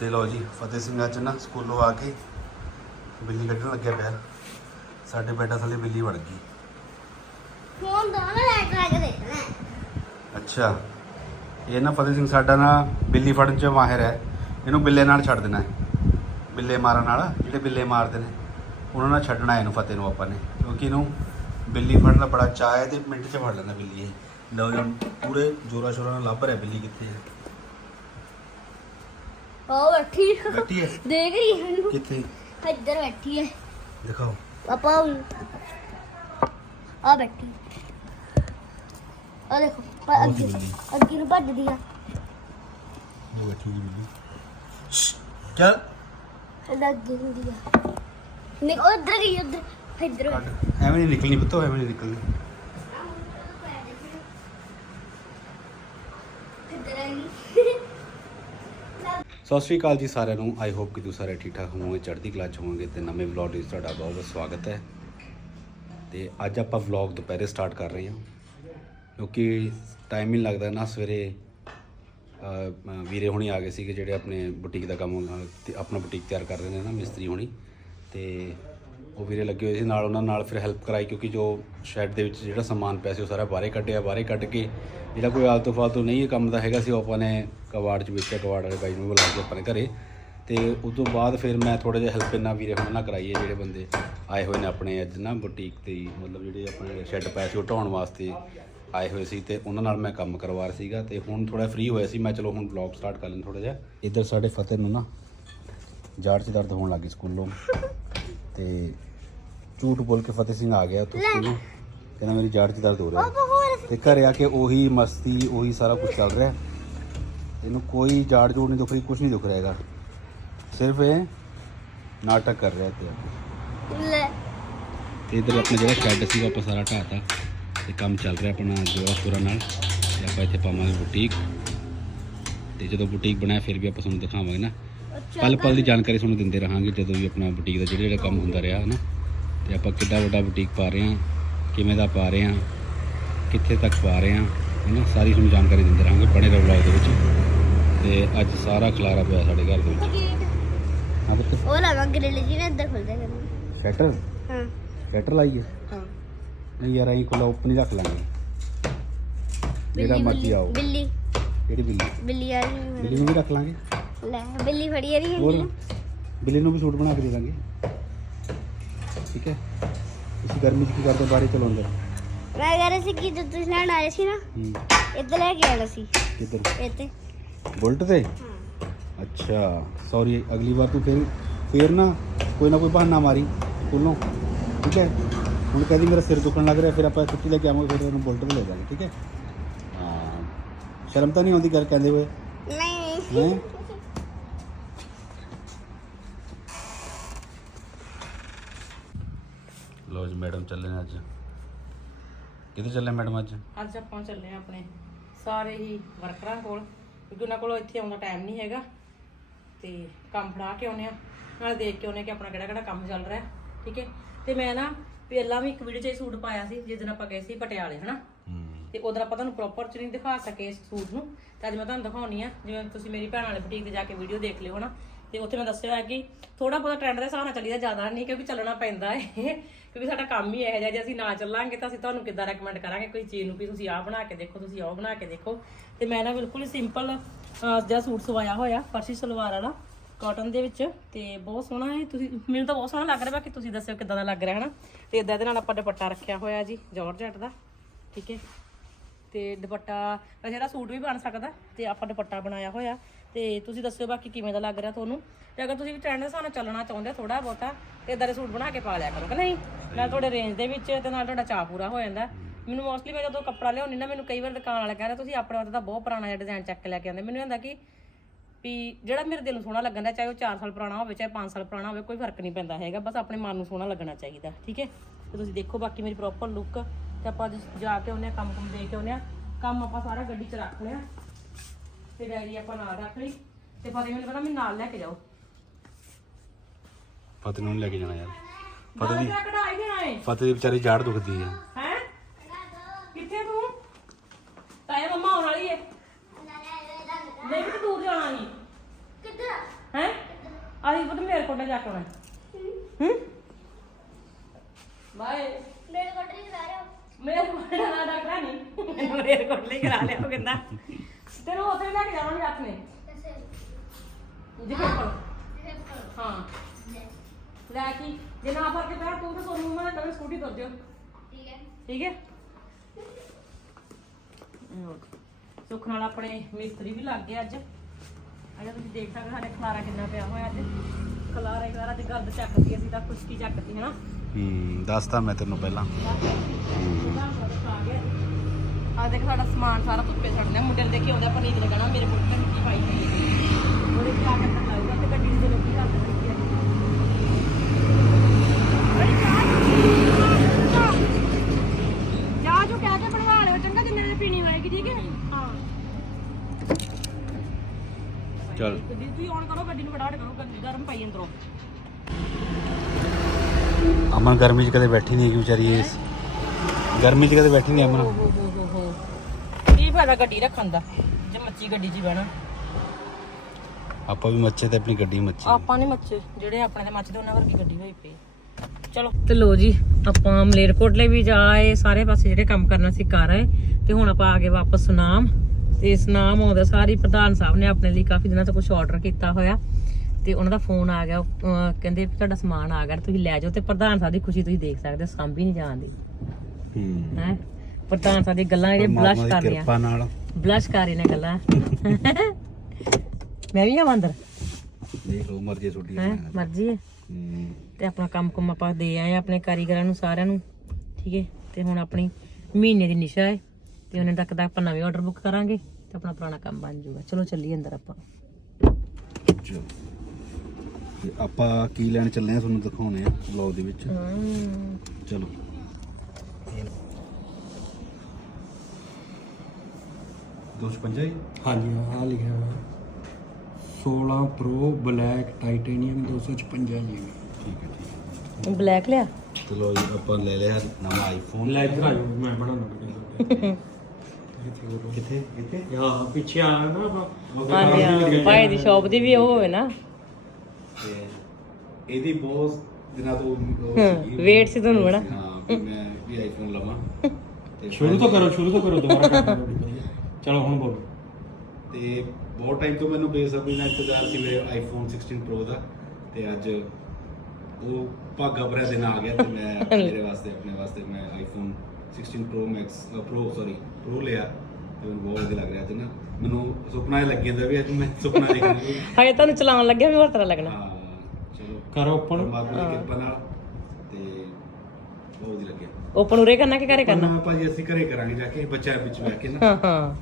ਤੇ ਲਓ ਜੀ ਫਤਿਹ ਸਿੰਘ ਅੱਜ ਨਾ ਸਕੂਲੋਂ ਆ ਕੇ ਬਿੱਲੀ ਕੱਢਣ ਲੱਗਿਆ ਪਿਆ। ਸਾਡੇ ਬੈਠਾ ਥੱਲੇ ਬਿੱਲੀ ਵੜ ਗਈ। ਫੋਨ ਦਾ ਨਾ ਲੈ ਕੇ ਦੇਖਣਾ। ਅੱਛਾ ਇਹ ਨਾ ਫਤਿਹ ਸਿੰਘ ਸਾਡਾ ਨਾ ਬਿੱਲੀ ਫੜਨ ਚ ਮਾਹਿਰ ਹੈ। ਇਹਨੂੰ ਬਿੱਲੇ ਨਾਲ ਛੱਡ ਦੇਣਾ ਹੈ। ਬਿੱਲੇ ਮਾਰਨ ਨਾਲ ਜਿਹੜੇ ਬਿੱਲੇ ਮਾਰਦੇ ਨੇ ਉਹਨਾਂ ਨਾਲ ਛੱਡਣਾ ਇਹਨੂੰ ਫਤਿਹ ਨੂੰ ਆਪਾਂ ਨੇ। ਕਿਉਂਕਿ ਇਹਨੂੰ ਬਿੱਲੀ ਫੜਨ ਦਾ ਬੜਾ ਚਾਅ ਹੈ ਤੇ ਮਿੰਟ 'ਚ ਫੜ ਲੈਂਦਾ ਬਿੱਲੀ ਇਹ। ਲਓ ਜੀ ਪੂਰੇ ਜੋਰਾ ਸ਼ੋਰਾ ਨਾਲ ਲੱਭ ਰਿਹਾ ਬਿੱਲੀ ਕਿੱਥੇ ਹੈ। ਉਹ ਬੈਠੀ ਹੈ। ਬੈਠੀ ਹੈ ਦੇਖ ਰਹੀ ਹੈ ਇਹਨੂੰ। ਕਿੱਥੇ? ਇੱਧਰ ਬੈਠੀ ਹੈ ਦਿਖਾਓ। ਪਾਪਾ ਆ ਬੈਠੀ। ਆ ਦੇਖੋ ਪਰ ਅੱਗੇ। ਅੱਗੇ ਨੂੰ ਭੱਜਦੀ ਆ। ਉਹ ਬੈਠੀ ਜੀ ਬਿੱਲੀ। ਚੱਲ। ਇਹਦਾ ਅੱਗੇ ਹੁੰਦੀ ਆ। ਨਹੀਂ ਉਹ ਇੱਧਰ ਗਈ ਉੱਧਰ। ਇੱਧਰ ਕੱਢ ਐਵੇਂ ਨਹੀਂ ਨਿਕਲਣੀ ਪੁੱਤੋ ਐਵੇਂ ਨਹੀਂ ਨਿਕਲਣੀ ਇੱਧਰ ਆ ਗਈ ਸਤਿ ਸ਼੍ਰੀ ਅਕਾਲ ਜੀ ਸਾਰਿਆਂ ਨੂੰ। ਆਈ ਹੋਪ ਕਿ ਤੁਸੀਂ ਸਾਰੇ ਠੀਕ ਠਾਕ ਹੋਵੋਗੇ ਚੜ੍ਹਦੀ ਕਲਾ 'ਚ ਹੋਵੋਗੇ ਤੇ ਨਵੇਂ ਵਲੌਗ ਵਿੱਚ ਤੁਹਾਡਾ ਬਹੁਤ ਬਹੁਤ ਸਵਾਗਤ ਹੈ। ਤੇ ਅੱਜ ਆਪਾਂ ਵਲੌਗ ਦੁਪਹਿਰੇ ਸਟਾਰਟ ਕਰ ਰਹੇ ਹਾਂ। ਕਿਉਂਕਿ ਟਾਈਮ ਹੀ ਨਹੀਂ ਲੱਗਦਾ ਨਾ ਸਵੇਰੇ ਵੀਰੇ ਹੁਣੀ ਆ ਗਏ ਸੀਗੇ ਜਿਹੜੇ ਆਪਣੇ ਬੁਟੀਕ ਦਾ ਕੰਮ ਅਹ, ਆਪਣਾ ਬੁਟੀਕ ਤਿਆਰ ਕਰ ਰਹੇ ਨੇ ਨਾ ਮਿਸਤਰੀ ਹੁਣੀ। ਤੇ ਉਹ ਵੀਰੇ ਲੱਗੇ ਹੋਏ ਸੀ ਨਾਲ ਉਹਨਾਂ ਨਾਲ ਫਿਰ ਹੈਲਪ ਕਰਾਈ ਕਿਉਂਕਿ ਜੋ ਸ਼ੈੱਡ ਦੇ ਵਿੱਚ ਜਿਹੜਾ ਸਮਾਨ ਪਿਆ ਸੀ ਉਹ ਸਾਰਾ ਬਾਹਰੇ ਕੱਢਿਆ ਬਾਹਰੇ ਕੱਢ ਕੇ ਜਿਹੜਾ ਕੋਈ ਆਲਤੂ ਫਾਲਤੂ ਨਹੀਂ ਇਹ ਕੰਮ ਦਾ ਹੈਗਾ ਸੀ ਉਹ ਆਪਾਂ ਨੇ ਕਵਾੜ 'ਚ ਵੇਚਿਆ ਕਵਾੜ ਵਾਲੇ ਬਾਈ ਨੂੰ ਬੁਲਾ ਕੇ ਆਪਣੇ ਘਰੇ। ਤੇ ਉਸ ਤੋਂ ਬਾਅਦ ਫਿਰ ਮੈਂ ਥੋੜਾ ਜਿਹਾ ਹੈਲਪ ਇਹਨਾਂ ਵੀਰੇ ਹੁਣ ਨਾ ਕਰਾਈ ਜਿਹੜੇ ਬੰਦੇ ਆਏ ਹੋਏ ਨੇ ਆਪਣੇ ਅੱਜ ਨਾ ਬੁਟੀਕ ਤੇ ਹੀ, ਮਤਲਬ ਜਿਹੜੇ ਆਪਣੇ ਸ਼ੈੱਡ ਪਏ ਸੀ ਉਹ ਢਾਉਣ ਵਾਸਤੇ ਆਏ ਹੋਏ ਸੀ ਤੇ ਉਹਨਾਂ ਨਾਲ ਮੈਂ ਕੰਮ ਕਰਵਾ ਰਿਹਾ ਸੀਗਾ ਤੇ ਹੁਣ ਥੋੜਾ ਫ੍ਰੀ ਹੋਇਆ ਸੀ ਮੈਂ ਚਲੋ ਹੁਣ ਵਲੌਗ ਸਟਾਰਟ ਕਰ ਲੈਂ ਥੋੜਾ ਜਿਹਾ। ਇੱਧਰ ਸਾਡੇ ਫਤਿਹ ਨੂੰ ਨਾ ਜਾੜ 'ਚ ਦਰਦ ਹੋਣ ਲੱਗੀ ਸਕੂਲੋਂ। ਤੇ ਝੂਠ ਬੋਲ ਕੇ ਫਤਿਹ ਸਿੰਘ ਆ ਗਿਆ ਉੱਥੋਂ ਸਕੂਲੋਂ। ਕਹਿੰਦਾ ਮੇਰੀ ਜਾੜ 'ਚ ਦਰਦ ਹੋ ਰਿਹਾ। ਤੇ ਘਰੇ ਆ ਕੇ ਉਹੀ ਮਸਤੀ ਉਹੀ ਸਾਰਾ ਕੁਝ ਚੱਲ ਰਿਹਾ। ਇਹਨੂੰ ਕੋਈ ਜਾੜ ਜੂੜ ਨਹੀਂ ਦੁਖ ਰਹੀ ਕੁਝ ਨਹੀਂ ਦੁਖ ਰਿਹਾਗਾ। ਸਿਰਫ ਇਹ ਨਾਟਕ ਕਰ ਰਿਹਾ ਤੇ ਲੈ। ਇਧਰ ਆਪਣਾ ਜਿਹੜਾ ਸ਼ੈੱਡ ਸੀਗਾ ਆਪਾਂ ਸਾਰਾ ਢਾਤਾ ਤੇ ਕੰਮ ਚੱਲ ਰਿਹਾ ਆਪਣਾ ਜੋਰਾ ਸ਼ੋਰਾ ਨਾਲ। ਤੇ ਆਪਾਂ ਇੱਥੇ ਪਾਵਾਂਗੇ ਬੁਟੀਕ ਤੇ ਜਦੋਂ ਬੁਟੀਕ ਬਣਾਇਆ ਫਿਰ ਵੀ ਆਪਾਂ ਤੁਹਾਨੂੰ ਦਿਖਾਵਾਂਗੇ ਨਾ। ਪਲ ਪਲ ਦੀ ਜਾਣਕਾਰੀ ਤੁਹਾਨੂੰ ਦਿੰਦੇ ਰਹਾਂਗੇ ਜਦੋਂ ਵੀ ਆਪਣਾ ਬੁਟੀਕ ਦਾ ਜਿਹੜਾ ਜਿਹੜਾ ਕੰਮ ਹੁੰਦਾ ਰਿਹਾ ਹਨਾ? ਤੇ ਆਪਾਂ ਕਿੱਡਾ ਵੱਡਾ ਬੁਟੀਕ ਪਾ ਰਹੇ ਹਾਂ ਕਿਵੇਂ ਦਾ ਪਾ ਰਹੇ ਹਾਂ ਕਿੱਥੇ ਤੱਕ ਪਾ ਰਹੇ ਹਾਂ ਹਨਾ ਸਾਰੀ ਤੁਹਾਨੂੰ ਜਾਣਕਾਰੀ ਦਿੰਦੇ ਰਹਾਂਗੇ ਬਣੇ ਰਹੋ ਵਲੌਗ ਦੇ ਵਿੱਚ। ਤੇ ਅੱਜ ਸਾਰਾ ਖਲਾਰਾ ਪਿਆ ਸਾਡੇ ਘਰ ਦੇ ਵਿੱਚ। ਉਹ ਲਗਾ ਗ੍ਰਿਲ ਜੀ ਨੇ ਇੱਧਰ ਖੁੱਲਦੇ ਕਰਨੀ ਸ਼ਟਰ? ਹਾਂ। ਸ਼ਟਰ ਲਾਈਏ ਹਾਂ। ਨਹੀਂ ਯਾਰ ਅਸੀਂ ਕੋਲ ਓਪਨ ਹੀ ਰੱਖ ਲਾਂਗੇ। ਜਿਹੜਾ ਮਰਜ਼ੀ ਆਓ। ਬਿੱਲੀ। ਕਿਹੜੀ ਬਿੱਲੀ? ਬਿੱਲੀ ਆ ਰਹੀ ਬਿੱਲੀ ਨੂੰ ਵੀ ਰੱਖ ਲਾਂਗੇ। ਲੈ ਬਿੱਲੀ ਫੜੀ ਆ ਰਹੀ ਹੈ ਬਿੱਲੀ ਨੂੰ ਵੀ ਸੂਟ ਬਣਾ ਕੇ ਦੇ ਦਾਂਗੇ। ਠੀਕ ਹੈ? ਤੁਸੀਂ ਗਰਮੀ 'ਚ ਕੀ ਕਰਦੇ ਬਾਹਰ ਹੀ ਚਲੋ ਅੰਦਰ ਮੈਂ ਕਹਿ ਰਹੀ ਸੀ ਕਿ ਜਦ ਤੁਸੀਂ ਲੈਣ ਆਏ ਸੀ ਨਾ ਹੂੰ। ਇੱਧਰ ਲੈ ਕੇ ਆਣਾ ਸੀ। ਕਿੱਧਰ? ਇੱਥੇ। ਬੁਲਟ ਤੇ? ਅੱਛਾ। ਸੌਰੀ ਅਗਲੀ ਵਾਰ ਤੂੰ ਫਿਰ ਫਿਰ ਨਾ ਕੋਈ ਨਾ ਕੋਈ ਬਹਾਨਾ ਮਾਰੀ ਸਕੂਲੋਂ। ਠੀਕ ਹੈ? ਹੁਣ ਕਹਿੰਦੀ ਮੇਰਾ ਸਿਰ ਦੁਖਣ ਲੱਗ ਰਿਹਾ ਫਿਰ ਆਪਾਂ ਛੁੱਟੀ ਲੈ ਕੇ ਆਵਾਂਗੇ ਫਿਰ ਉਹਨੂੰ ਬੁਲਟ ਤੇ ਲੈ ਜਾਵਾਂਗੇ ਠੀਕ ਹੈ? ਹਾਂ। ਸ਼ਰਮ ਤਾਂ ਨਹੀਂ ਆਉਂਦੀ ਗੱਲ ਕਹਿੰਦੇ ਹੋਏ? ਨਹੀਂ। ਹੈ? ਲੋ ਜੀ ਮੈਡਮ ਚੱਲੇ ਨੇ ਅੱਜ। ਕਿੱਥੇ ਚੱਲੇ ਮੈਡਮ ਅੱਜ? ਅੱਜ ਆਪਾਂ ਚੱਲੇ ਆ ਆਪਣੇ ਸਾਰੇ ਹੀ ਵਰਕਰਾਂ ਕੋਲ ਕਿਉਂਕਿ ਉਹਨਾਂ ਕੋਲ ਇੱਥੇ ਆਉਣ ਦਾ ਟਾਈਮ ਨਹੀਂ ਹੈਗਾ। ਤੇ ਕੰਮ ਫੜਾ ਕੇ ਆਉਨੇ ਆ ਨਾਲ ਦੇਖ ਕੇ ਆਉਨੇ ਕਿ ਆਪਣਾ ਕਿਹੜਾ ਕਿਹੜਾ ਕੰਮ ਚੱਲ ਰਿਹਾ ਠੀਕ ਹੈ? ਤੇ ਮੈਂ ਨਾ ਪਹਿਲਾਂ ਵੀ ਇੱਕ ਵੀਡੀਓ 'ਚ ਇਹ ਸੂਟ ਪਾਇਆ ਸੀ ਜਿਸ ਦਿਨ ਆਪਾਂ ਗਏ ਸੀ ਪਟਿਆਲੇ ਹਨਾ? ਤੇ ਉਧਰ ਆਪਾਂ ਤੁਹਾਨੂੰ ਪ੍ਰੋਪਰ ਚ ਨਹੀਂ ਦਿਖਾ ਸਕੇ ਇਸ ਸੂਟ ਨੂੰ। ਤੇ ਅੱਜ ਮੈਂ ਤੁਹਾਨੂੰ ਦਿਖਾਉਣੀ ਆ ਜਿਵੇਂ ਤੁਸੀਂ ਮੇਰੀ ਭੈਣ ਵਾਲੇ ਬੁਟੀਕ ਤੇ ਜਾ ਕੇ ਵੀਡੀਓ ਦੇਖ ਲਿਓ ਹਨਾ? ਤੇ ਉੱਥੇ ਮੈਂ ਦੱਸਿਆ ਹੈ ਕਿ ਥੋੜਾ ਬਹੁਤਾ ਟ੍ਰੈਂਡ ਦੇ ਹਿਸਾਬ ਨਾਲ ਚੱਲੀਦਾ, ਜ਼ਿਆਦਾ ਨਹੀਂ, ਕਿਉਂਕਿ ਚੱਲਣਾ ਪੈਂਦਾ ਹੈ। ਕਿਉਂਕਿ ਸਾਡਾ ਕੰਮ ਹੀ ਇਹੋ ਜਿਹਾ ਜੇ ਅਸੀਂ ਨਾ ਚੱਲਾਂਗੇ ਤਾਂ ਅਸੀਂ ਤੁਹਾਨੂੰ ਕਿੱਦਾਂ ਰეკਮੈਂਡ ਕਰਾਂਗੇ? ਕੋਈ ਚੀਜ਼ ਨੂੰ ਵੀ ਤੁਸੀਂ ਆਹ ਬਣਾ ਕੇ ਦੇਖੋ, ਤੁਸੀਂ ਆਹ ਬਣਾ ਕੇ ਦੇਖੋ। ਤੇ ਮੈਂ ਨਾ ਬਿਲਕੁਲ ਹੀ ਸਿੰਪਲ ਜਿਹਾ ਸੂਟ ਸਵਾਇਆ ਹੋਇਆ, ਫਰਸ਼ੀ ਸਲਵਾਰ ਵਾਲਾ ਕਾਟਨ ਦੇ ਵਿੱਚ। ਤੇ ਬਹੁਤ ਸੋਹਣਾ ਹੈ, ਤੁਸੀਂ, ਮੈਨੂੰ ਤਾਂ ਬਹੁਤ ਸੋਹਣਾ ਲੱਗ ਰਿਹਾ, ਬਾਕੀ ਤੁਸੀਂ ਦੱਸਿਓ ਕਿੱਦਾਂ ਦਾ ਲੱਗ ਰਿਹਾ, ਹਨਾ? ਤੇ ਇਦਾਂ ਦੇ ਨਾਲ ਆਪਾਂ ਦੁਪੱਟਾ ਰੱਖਿਆ ਹੋਇਆ ਜੀ ਜਾਰਜਟ ਦਾ, ਠੀਕ ਹੈ? ਤੇ ਦੁਪੱਟਾ, ਵੈਸੇ ਇਹਦਾ ਸੂਟ ਵੀ ਬਣ ਸਕਦਾ, ਤੇ ਆਪਾਂ ਦੁਪੱਟਾ ਬਣਾਇਆ ਹੋਇਆ। ਤੇ ਤੁਸੀਂ ਦੱਸਿਓ ਬਾਕੀ ਕਿਵੇਂ ਦਾ ਲੱਗ ਰਿਹਾ ਤੁਹਾਨੂੰ? ਤੇ ਅਗਰ ਤੁਸੀਂ ਵੀ ਟ੍ਰੈਂਡ ਦੇ ਹਿਸਾਬ ਨਾਲ ਚੱਲਣਾ ਚਾਹੁੰਦੇ ਥੋੜਾ ਬਹੁਤਾ ਤੇ ਇਦਾਂ ਦੇ ਸੂਟ ਬਣਾ ਕੇ ਪਾ ਲਿਆ ਕਰੋ ਕਿ ਨਹੀਂ? ਨਾਲ ਤੁਹਾਡੇ ਰੇਂਜ ਦੇ ਵਿੱਚ ਤੇ ਨਾਲ ਤੁਹਾਡਾ ਚਾਅ ਪੂਰਾ ਹੋ ਜਾਂਦਾ। ਮੈਨੂੰ ਮੋਸਟਲੀ ਮੈਂ ਜਦੋਂ ਕੱਪੜਾ ਲਿਆਉਣੀ ਨਾ ਮੈਨੂੰ ਕਈ ਵਾਰ ਦੁਕਾਨ ਵਾਲੇ ਕਹਿੰਦੇ ਤੁਸੀਂ ਆਪਣੇ ਵਾਸਤੇ ਤਾਂ ਬਹੁਤ ਪੁਰਾਣਾ ਜਿਹਾ ਡਿਜ਼ਾਈਨ ਚੱਕ ਕੇ ਲੈ ਕੇ ਆਉਂਦੇ। ਮੈਨੂੰ ਇਹ ਹੁੰਦਾ ਕਿ ਵੀ ਜਿਹੜਾ ਮੇਰੇ ਦਿਲ ਨੂੰ ਸੋਹਣਾ ਲੱਗਣ ਦਾ ਚਾਹੇ ਉਹ 4 ਸਾਲ ਪੁਰਾਣਾ ਹੋਵੇ ਚਾਹੇ 5 ਸਾਲ ਪੁਰਾਣਾ ਹੋਵੇ ਕੋਈ ਫ਼ਰਕ ਨਹੀਂ ਪੈਂਦਾ ਹੈਗਾ। ਬਸ ਆਪਣੇ ਮਨ ਨੂੰ ਸੋਹਣਾ ਲੱਗਣਾ ਚਾਹੀਦਾ ਠੀਕ ਹੈ? ਤੇ ਤੁਸੀਂ ਦੇਖੋ ਬਾਕੀ ਮੇਰੀ ਪ੍ਰੋਪਰ ਲੁੱਕ ਤੇ ਆਪਾਂ ਜਾ ਕੇ ਉਹਨੇ ਕੰਮ ਕੰਮ ਦੇ ਕੇ ਉਹਨੇ ਕੰਮ ਆਪਾਂ ਸਾਰਾ ਗੱਡੀ 'ਚ ਰੱਖ ਲਿਆ। ਤੇ ਡੈਰੀ ਆਪਾਂ ਨਾਲ ਰੱਖ ਲਈ। ਤੇ ਫਤਿਹ ਮੈਨੂੰ ਕਹਿੰਦਾ ਮੈਨੂੰ ਨਾਲ ਲੈ ਕੇ ਜਾਓ। ਫਤਿਹ ਨੂੰ ਨੀ ਲੈ ਕੇ ਜਾਣਾ ਯਾਰ। ਫਤਿਹ ਦੀ ਕਢਾਈ ਦੇਣਾ ਏ। ਫਤਿਹ ਦੀ ਵਿਚਾਰੀ ਜਾੜ ਦੁਖਦੀ ਹੈ ਹੈ? ਕਿੱਥੇ ਤੂੰ? ਤਾਇਆ ਮੰਮਾ ਆਉਣ ਵਾਲੀ ਏ। ਨਹੀਂ ਵੀ ਦੂਰ ਜਾਣਾ ਨਹੀਂ ਕਿੱਧਰ ਹੈ ਕੋਲੇ ਜਾ ਕੇ ਆਉਣਾ ਹੂੰ? ਬਾਏ। ਮੇਰੇ ਮੇਰੇ ਕੋਲ ਨਾ ਡਾਕਟਰ ਨਹੀਂ ਮੇਰੇ ਕੋਲ ਲਈ ਕਰਾ ਲਿਆ ਉਹ ਕਹਿੰਦਾ। ਤੈਨੂੰ ਉੱਥੇ ਲੈ ਕੇ ਜਾਵਾਂਗੇ ਹੱਥ ਨੇ। ਜਿੱਥੇ ਕੋਲ ਹਾਂ। ਲੈ ਕੀ ਜੇ ਨਾ ਫ਼ਰਕ ਪਿਆ ਤੂੰ ਤੇ ਸੋਨੂੰ ਮੈਂ ਕਦੇ ਸਕੂਟੀ ਤੁਰ ਜਿਓ। ਠੀਕ ਹੈ। ਠੀਕ ਹੈ? ਹੋਰ। ਸੁੱਖ ਨਾਲ ਆਪਣੇ ਮਿਸਤਰੀ ਵੀ ਲੱਗ ਗਏ ਅੱਜ। ਅਜਾ ਤੁਸੀਂ ਦੇਖ ਸਕਦੇ ਸਾਡੇ ਖਲਾਰਾ ਕਿੰਨਾ ਪਿਆ ਹੋਇਆ ਅੱਜ। ਖਲਾਰਾ ਖਲਾਰਾ ਦੀ ਗੰਦ ਚੱਕਦੀ ਅਸੀਂ ਤਾਂ ਖੁਸ਼ਕੀ ਚੱਕਦੀ ਹੈ ਨਾ ਹੂੰ ਦੱਸਤਾ ਮੈਂ ਤੈਨੂੰ ਪਹਿਲਾਂ। ਦੇਖ ਸਾਡਾ ਸਮਾਨ ਸਾਰਾ ਧੁੱਪੇ ਛੱਡਣਾ ਮੁੰਡੇ ਨੇ ਦੇਖੀ ਆਉਂਦਾ ਪਨੀਤ ਨੇ ਕਹਣਾ ਮੇਰੇ ਪੁੱਤ ਨੇ ਮਿੱਟੀ ਪਾਈ ਹੋਈ ਹੈ ਉਹਦੇ ਕੀ ਆ ਕੇ ਲਾਊਗਾ ਤੇ ਗੱਡੀ ਦੇ ਲੋਕੀ ਕਰਦੇ ਫਿਰਦੇ ਆ ਜਾ ਜੋ ਕਹਿ ਕੇ ਬਣਵਾ ਲਿਓ ਚੰਗਾ ਜਿੰਨੇ ਨੇ ਪੀਣੀ ਹੋਏਗੀ ਠੀਕ ਹੈ ਹਾਂ। ਚੱਲ। ਗੱਡੀ ਤੁਸੀਂ ਔਨ ਕਰੋ ਗੱਡੀ ਨੂੰ ਫਟਾਫਟ ਕਰੋ ਗੱਡੀ ਗਰਮ ਪਈ ਅੰਦਰੋਂ। ਅਮਨ ਗਰਮੀ 'ਚ ਕਦੇ ਬੈਠੀ ਨਹੀਂ ਹੈਗੀ ਵਿਚਾਰੀ ਇਸ। ਗਰਮੀ 'ਚ ਕਦੇ ਬੈਠੀ ਨਹੀਂ ਅਮਨ। ਹੋ ਹੋ ਹੋ ਹੋ ਕੀ ਫਾਇਦਾ ਗੱਡੀ ਰੱਖਣ ਦਾ ਜੇ ਮੱਚੀ ਗੱਡੀ 'ਚ ਹੀ ਬਹਿਣਾ। ਆਪਾਂ ਵੀ ਮੱਛੇ ਤੇ ਆਪਣੀ ਗੱਡੀ ਮੱਛੀ। ਆਪਾਂ ਨੇ ਮੱਛੇ ਜਿਹੜੇ ਆਪਣੇ ਦੇ ਮੱਛਦੇ ਉਹਨਾਂ ਵਰਗੀ ਗੱਡੀ ਹੋਈ ਪਈ। ਚਲੋ ਤੇ ਲੋ ਜੀ ਆਪਾਂ ਮਲੇਰਕੋਟਲੇ ਵੀ ਜਾ ਆਏ ਸਾਰੇ ਪਾਸੇ ਜਿਹੜੇ ਕੰਮ ਕਰਨਾ ਸੀ ਕਰ ਆਏ ਤੇ ਹੁਣ ਆਪਾਂ ਆ ਗਏ ਵਾਪਸ ਸੁਨਾਮ। ਤੇ ਸੁਨਾਮ ਆਉਂਦਾ ਸਾਰੀ ਪ੍ਰਧਾਨ ਸਾਹਿਬ ਨੇ ਆਪਣੇ ਲਈ ਕਾਫੀ ਦਿਨਾਂ ਤੋਂ ਕੁਝ ਆਰਡਰ ਕੀਤਾ ਹੋਇਆ। ਤੇ ਉਹਨਾਂ ਦਾ ਫੋਨ ਆ ਗਿਆ ਅਹ, ਕਹਿੰਦੇ ਵੀ ਤੁਹਾਡਾ ਸਮਾਨ ਆ ਗਿਆ ਤੁਸੀਂ ਲੈ ਜਾਓ ਤੇ ਪ੍ਰਧਾਨ ਸਾਹਿਬ ਦੀ ਖੁਸ਼ੀ ਤੁਸੀਂ ਦੇਖ ਸਕਦੇ ਹੋ ਸਾਂਭੀ ਨਹੀਂ ਜਾਂਦੀ ਹੂੰ। ਹੈ? ਪ੍ਰਧਾਨ ਸਾਹਿਬ ਦੀ ਗੱਲਾਂ ਜਿਹੜੀਆਂ ਬਲਸ਼ ਕਰ ਰਹੀਆਂ। ਕਿਰਪਾ ਨਾਲ। ਬਲਸ਼ ਕਰ ਰਹੀ ਨੇ ਗੱਲਾਂ। ਮੈਂ ਵੀ ਆਵਾਂ ਅੰਦਰ। ਦੇਖ ਲਓ ਮਰਜ਼ੀ ਛੁੱਟੀ ਹੈ? ਮਰਜ਼ੀ ਹੈ। ਤੇ ਆਪਣਾ ਕੰਮ ਕੁਮ ਆਪਾਂ ਦੇ ਆਏ ਆਪਣੇ ਕਾਰੀਗਰਾਂ ਨੂੰ ਸਾਰਿਆਂ ਨੂੰ। ਠੀਕ ਹੈ? ਤੇ ਹੁਣ ਆਪਣੀ ਮਹੀਨੇ ਦੀ ਨਿਸ਼ਾ ਹੈ। ਤੇ ਉਹਨੇ ਤੱਕ ਦਾ ਆਪਾਂ ਨਵੇਂ ਆਰਡਰ ਬੁੱਕ ਕਰਾਂਗੇ ਤੇ ਆਪਣਾ ਪੁਰਾਣਾ ਕੰਮ ਬਣ ਜਾਊਗਾ। ਚਲੋ ਚੱਲੀਏ ਅੰਦਰ ਆਪਾਂ। ਚਲੋ। ਤੇ ਆਪਾਂ ਕੀ ਲੈਣ ਚੱਲੇ ਆ ਤੁਹਾਨੂੰ ਦਿਖਾਉਣੇ ਆ ਵਲੌਗ ਦੇ ਵਿੱਚ। ਚਲੋ। ਦੋ ਸੌ ਪੰਜਾਹ ਜੀ? ਹਾਂਜੀ ਹਾਂ ਲਿਖਿਆ ਹੋਇਆ। 16 ਪ੍ਰੋ ਬਲੈਕ ਟਾਈਟੇਨੀਅਮ 256 ਜੀਬੀ ਠੀਕ ਹੈ ਠੀਕ ਹੈ। ਬਲੈਕ ਲਿਆ? ਚਲੋ ਜੀ ਆਪਾਂ ਲੈ ਲਿਆ ਨਵਾਂ ਆਈਫੋਨ ਲੈ ਇਧਰ ਆ ਜਾਓ ਮੈਂ ਬਣਾਉਣਾ ਕਿੱਥੇ? ਕਿੱਥੇ ਹਾਂ ਪਿੱਛੇ ਆ ਨਾ ਆਪਾਂ। ਹਾਂਜੀ ਹਾਂ। ਭਾਈ ਦੀ ਸ਼ਾਪ ਦੀ ਵੀ ਉਹ ਹੋਵੇ ਨਾ। ਤੇ ਇਹਦੀ ਬਹੁਤ ਦਿਨਾਂ ਤੋਂ ਉਹ ਹਮ, ਸੀਗੀ। wait ਸੀ ਤੁਹਾਨੂੰ ਬੜਾ। ਹਾਂ ਵੀ ਮੈਂ ਵੀ ਆਈਫੋਨ ਲਵਾਂ। ਤੇ ਸ਼ੁਰੂ ਤੋਂ ਕਰੋ ਸ਼ੁਰੂ ਤੋਂ ਕਰੋ ਦੁਬਾਰਾ ਕਰ ਵਧੀਆ। ਚਲੋ ਹੁਣ ਬੋਲੋ। ਤੇ ਬਹੁਤ ਟਾਈਮ ਤੋਂ ਮੈਨੂੰ ਬੇਸਬਰੀ ਨਾਲ ਇੰਤਜ਼ਾਰ ਸੀ ਮੇਰੇ ਆਈਫੋਨ 16 ਪ੍ਰੋ ਦਾ। ਤੇ ਅੱਜ ਉਹ ਭਾਗਾ ਭਰਿਆ ਦਿਨ ਆ ਗਿਆ ਤੇ ਮੈਂ ਮੇਰੇ ਵਾਸਤੇ ਆਪਣੇ ਵਾਸਤੇ ਮੈਂ iPhone 16 pro max pro sorry pro ਲਿਆ। ਤੇ ਮੈਨੂੰ ਬਹੁਤ ਵਧੀਆ ਲੱਗ ਰਿਹਾ ਤੇ ਨਾ ਮੈਨੂੰ ਸੁਪਨਾ ਇਹ ਲੱਗ ਜਾਂਦਾ ਵੀ ਅੱਜ ਮੈਂ ਸੁਪਨਾ ਦੇਖਣਾ ਵੀ ਹਾਏ ਤੁਹਾਨੂੰ ਚਲਾਉਣ ਲੱਗਿਆ ਵੀ ਹੋਰ ਤਰ੍ਹਾਂ ਲੱਗਣਾ। ਹਾਂ ਚਲੋ। ਕਰੋ ਓਪਨ ਪਰਮਾਤਮਾ ਦੀ ਕਿਰਪਾ ਨਾਲ ਤੇ ਬਹੁਤ ਵਧੀਆ ਲੱਗਿਆ। ਓਪਨ ਉਰੇ ਕਰਨਾ ਕਿ ਘਰੇ ਕਰਨਾ? ਕਰਨਾ ਭਾਜੀ ਅਸੀਂ ਘਰੇ ਕਰਾਂਗੇ ਜਾ ਕੇ ਬੱਚਿਆਂ ਵਿੱਚ ਬਹਿ ਕੇ ਨਾ। ਹਾਂ ਹਾਂ।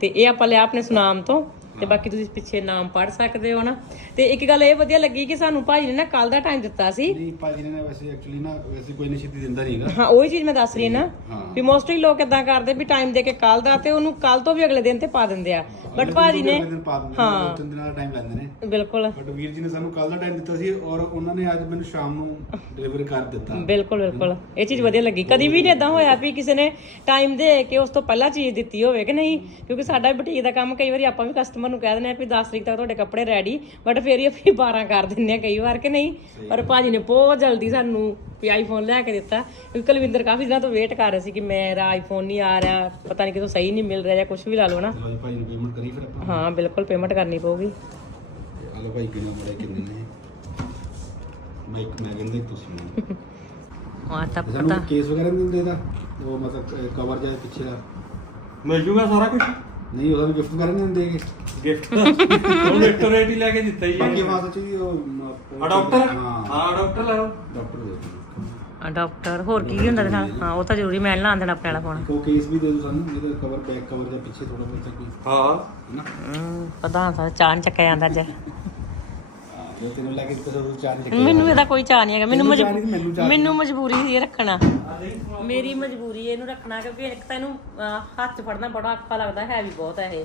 ਤੇ ਇਹ ਆਪਾਂ ਲਿਆ ਆਪਣੇ ਸੁਨਾਮ ਤੋਂ। ਤੇ ਬਾਕੀ ਤੁਸੀਂ ਪਿੱਛੇ ਨਾਮ ਪੜ ਸਕਦੇ ਹੋ ਨਾ। ਤੇ ਇੱਕ ਗੱਲ ਇਹ ਵਧੀਆ ਲੱਗੀ ਕਿ ਸਾਨੂੰ ਭਾਜੀ ਨੇ ਨਾ ਕੱਲ ਦਾ ਟਾਈਮ ਦਿੱਤਾ ਸੀ। ਨਹੀਂ ਭਾਜੀ ਨੇ ਨਾ ਵੈਸੇ ਐਕਚੁਅਲੀ ਨਾ ਵੈਸੇ ਕੋਈ ਨਿਸ਼ਚਿਤ ਦਿੰਦਾ ਨਹੀਂਗਾ ਹਾਂ ਉਹੀ ਚੀਜ਼ ਮੈਂ ਦੱਸ ਰਹੀ ਹਾਂ ਨਾ। ਵੀ ਮੋਸਟਲੀ ਲੋਕ ਇਦਾਂ ਕਰਦੇ ਵੀ ਟਾਈਮ ਦੇ ਕੇ ਕੱਲ ਦਾ ਤੇ ਉਹਨੂੰ ਕੱਲ ਤੋਂ ਵੀ ਅਗਲੇ ਦਿਨ ਤੇ ਪਾ ਦਿੰਦੇ ਆ। ਬਟ ਭਾਜੀ ਨੇ ਹਾਂ ਹਾਂ। ਦੋ ਤਿੰਨ ਦਿਨਾਂ ਦਾ ਟਾਈਮ ਲੈਂਦੇ ਨੇ। ਬਿਲਕੁਲ। ਬਟ ਵੀਰ ਜੀ ਨੇ ਸਾਨੂੰ ਕੱਲ ਦਾ ਟਾਈਮ ਦਿੱਤਾ ਸੀ ਔਰ ਉਹਨਾਂ ਨੇ ਅੱਜ ਮੈਨੂੰ ਸ਼ਾਮ ਨੂੰ ਡਿਲੀਵਰ ਕਰ ਦਿੱਤਾ। ਬਿਲਕੁਲ ਬਿਲਕੁਲ। ਇਹ ਚੀਜ਼ ਵਧੀਆ ਲੱਗੀ। ਕਦੀ ਵੀ ਨਹੀਂ ਇਦਾਂ ਹੋਇਆ ਵੀ ਕਿਸੇ ਨੇ ਟਾਈਮ ਦੇ ਕੇ ਉਸ ਤੋਂ ਪਹਿਲਾਂ ਚੀਜ਼ ਦਿੱਤੀ ਹੋਵੇ ਕਿ ਨਹੀਂ? ਕਿਉਂਕਿ ਸਾਡਾ ਬੁਟੀਕ ਦਾ ਕੰਮ ਕਈ ਵਾਰੀ ਆਪਾਂ ਵੀ ਕਸਟਮਰ ਨੂੰ ਕਹਿ ਦਿੰਦੇ ਆ ਵੀ 10 ਤਰੀਕ ਤੱਕ ਤੁਹਾਡੇ ਕੱਪੜੇ ਰੈਡੀ ਬਟ ਫਿਰ ਹੀ ਅਸੀਂ 12 ਕਰ ਦਿੰਦੇ ਆ ਕਈ ਵਾਰ ਕਿ ਨਹੀਂ? ਪਰ ਭਾਜੀ ਨੇ ਬਹੁਤ ਜਲਦੀ ਸਾਨੂੰ ਵੀ ਆਈਫੋਨ ਲੈ ਕੇ ਦਿੱਤਾ। ਕਿਉਂਕਿ ਕੁਲਵਿੰਦਰ ਕਾਫੀ ਦਿਨਾਂ ਤੋਂ ਵੇਟ ਕਰ ਰਿਹਾ ਸੀ ਕਿ ਮੇਰਾ ਆਈਫੋਨ ਨਹੀਂ ਆ ਰਿਹਾ ਪਤਾ ਨਹੀਂ ਕਿਤੋਂ ਸਹੀ ਨਹੀਂ ਮਿਲ ਰਿਹਾ ਜਾਂ ਕੁਝ ਵੀ ਲਾ ਲਓ ਨਾ। ਭਾਜੀ ਨੂੰ ਪੇਮੈਂਟ ਕਰੀ ਫਿਰ ਆਪਾਂ? ਹਾਂ ਬਿਲਕੁਲ ਪੇਮੈਂਟ ਕਰਨੀ ਪਊਗੀ। ਹਲੋ ਭਾਈ ਕਿੰਨਾ ਬੜੇ ਕਿੰਨੇ ਨੇ ਮੈਂ ਇੱਕ ਮੈਂ ਕਹਿੰਦਾ ਤੁਸੀਂ ਹਾਂ ਤਾਂ ਪਤਾ। ਕੇਸ ਵਗੈਰਾ ਨਹੀਂ ਦਿੰਦੇ ਦਾ ਉਹ ਮਤਲਬ ਕਵਰ ਜਾਏ ਪਿੱਛੇ ਦਾ ਮਿਲ ਜੂਗਾ ਸਾਰਾ ਕੁਝ ਨਹੀਂ ਉਹਦਾ ਵੀ ਗਿਫਟ ਵਗੈਰਾ ਨਹੀਂ ਦਿੰਦੇਗੇ ਗਿਫਟ ਉਹ ਡਾਕਟਰੇਟ ਹੀ ਲੈ ਕੇ ਦਿੱਤਾ ਹੀ ਬਾਕੀ ਹੈ ਬਾਤ ਚ ਉਹ ਆ ਡਾਕਟਰ ਹਾਂ। ਹਾਂ ਲਓ। ਡਾਕਟਰ ਦੇ ਦਿਓ। ਆ ਡਾਕਟਰ ਹੋਰ ਕੀ ਕੀ ਹੁੰਦਾ ਇਹਦੇ ਨਾਲ? ਹਾਂ ਉਹ ਤਾਂ ਜ਼ਰੂਰੀ ਮੈਂ ਲਾਂ ਦੇਣਾ ਆਪਣੇ ਵਾਲਾ ਫੋਨ ਉਹ ਕੇਸ ਵੀ ਦੇ ਦਿਓ ਸਾਨੂੰ ਜਿਹਦਾ ਕਵਰ ਬੈਕ ਕਵਰ ਜਾਂ ਪਿੱਛੇ ਥੋੜਾ ਬਹੁਤ ਕੋਈ ਹਾਂ ਹੈ। ਨਾ ਹਮ, ਪ੍ਰਧਾਨ ਸਾਹਿਬ ਚਾਹ ਨੀ ਚੱਕਿਆ ਜਾਂਦਾ ਅੱਜ। ਜੇ ਤੈਨੂੰ ਲੱਗੇ ਮੈਨੂੰ ਇਹਦਾ ਕੋਈ ਚਾਹ ਨਹੀਂ ਹੈਗਾ। ਮੈਨੂੰ ਤੈਨੂੰ ਚਾਅ ਨਹੀਂ ਤੇ ਮੈਨੂੰ ਮਜਬੂਰੀ ਚਾਅ ਮੈਨੂੰ ਮਜਬੂਰੀ ਸੀ ਇਹ ਰੱਖਣਾ। ਮੇਰੀ ਮਜਬੂਰੀ ਹੈ ਇਹਨੂੰ ਰੱਖਣਾ ਕਿਉਂਕਿ ਇੱਕ ਤਾਂ ਇਹਨੂੰ ਅਹ, ਹੱਥ 'ਚ ਫੜਨਾ ਬੜਾ ਔਖਾ ਲੱਗਦਾ ਹੈ ਵੀ ਬਹੁਤ ਹੈ ਇਹ।